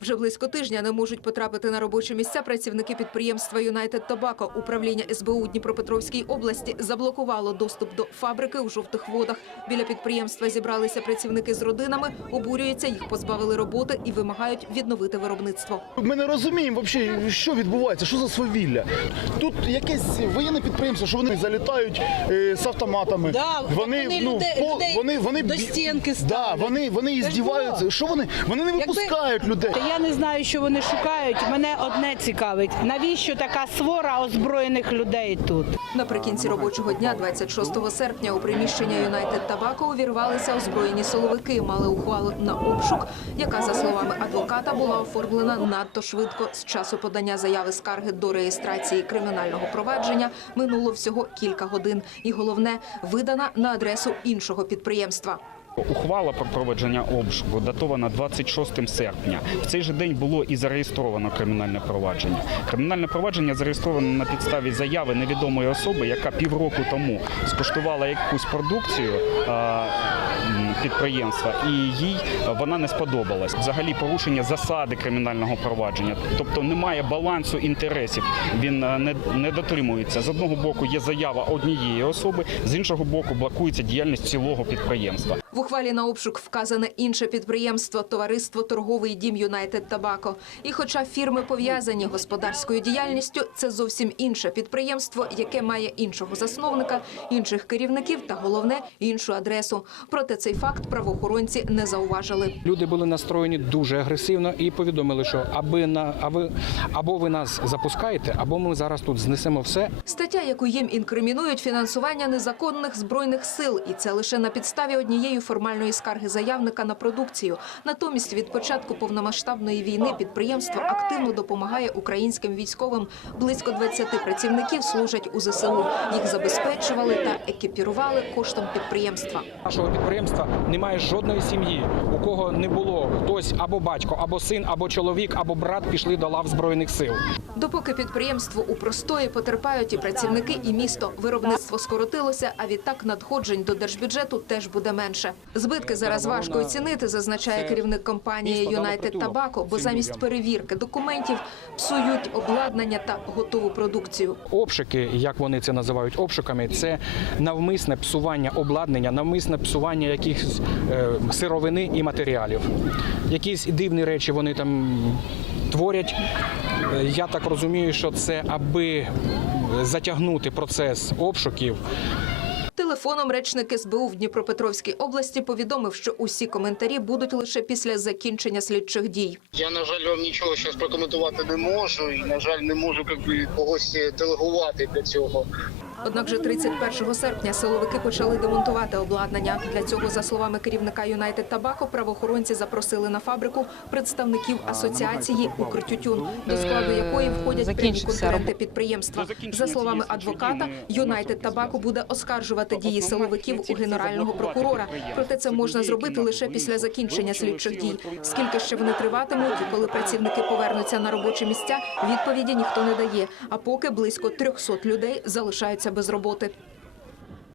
Вже близько тижня не можуть потрапити на робочі місця працівники підприємства Юнайтед Тобако. Управління СБУ у Дніпропетровській області заблокувало доступ до фабрики у жовтих водах. Біля підприємства зібралися працівники з родинами, обурюються, їх позбавили роботи і вимагають відновити виробництво. Ми не розуміємо взагалі, що відбувається, що за свавілля. Тут якесь воєнне підприємство, що вони залітають е, з автоматами. Да, вони, вони ну, людей- по- людей вони, вони до стінки да, вони, вони іздіваються. Що вони? Вони не Якби- випускають людей. Я не знаю, що вони шукають. Мене одне цікавить. Навіщо така свора озброєних людей тут? Наприкінці робочого дня, 26 серпня, у приміщення Юнайтед Табако увірвалися озброєні силовики. Мали ухвалу на обшук, яка, за словами адвоката, була оформлена надто швидко. З часу подання заяви скарги до реєстрації кримінального провадження минуло всього кілька годин. І головне, видана на адресу іншого підприємства. Ухвала про проведення обшуку датована 26 серпня. В цей же день було і зареєстровано кримінальне провадження. Кримінальне провадження зареєстровано на підставі заяви невідомої особи, яка півроку тому скуштувала якусь продукцію підприємства, і їй вона не сподобалась. Взагалі порушення засади кримінального провадження, тобто немає балансу інтересів. Він не, не дотримується. З одного боку є заява однієї особи, з іншого боку блокується діяльність цілого підприємства. В ухвалі на обшук вказане інше підприємство товариство торговий дім Юнайтед Табако. І, хоча фірми пов'язані господарською діяльністю, це зовсім інше підприємство, яке має іншого засновника, інших керівників та головне іншу адресу. Проте цей факт правоохоронці не зауважили. Люди були настроєні дуже агресивно і повідомили, що аби на аби або ви нас запускаєте, або ми зараз тут знесемо все Стаття, яку їм інкримінують, фінансування незаконних збройних сил, і це лише на підставі однієї формальної скарги заявника на продукцію. Натомість від початку повномасштабної війни підприємство активно допомагає українським військовим. Близько 20 працівників служать у ЗСУ. Їх забезпечували та екіпірували коштом підприємства. нашого підприємства немає жодної сім'ї, у кого не було хтось або батько, або син, або чоловік, або брат пішли до лав збройних сил. Допоки підприємство у простої потерпають і працівники, і місто. Виробництво скоротилося, а відтак надходжень до держбюджету теж буде менше. Збитки зараз важко оцінити, зазначає керівник компанії притулок Табако, бо замість перевірки документів псують обладнання та готову продукцію. Обшуки, як вони це називають обшуками, це навмисне псування обладнання, навмисне псування якихось е, сировини і матеріалів. Якісь дивні речі вони там творять. Е, Я так розумію, що це аби затягнути процес обшуків. Телефоном речник СБУ в Дніпропетровській області повідомив, що усі коментарі будуть лише після закінчення слідчих дій. Я на жаль вам нічого зараз прокоментувати не можу, і на жаль, не можу як би, когось делегувати для цього. Однак же 31 серпня силовики почали демонтувати обладнання. Для цього, за словами керівника Юнайтед Табако, правоохоронці запросили на фабрику представників асоціації «Укртютюн», до складу якої входять прямі конкуренти підприємства. За словами адвоката, Юнайтед Табако буде оскаржувати дії силовиків у генерального прокурора. Проте це Це можна зробити лише після закінчення слідчих дій. Скільки ще вони триватимуть коли працівники повернуться на робочі місця, відповіді ніхто не дає. А поки близько 300 людей залишаються без роботи.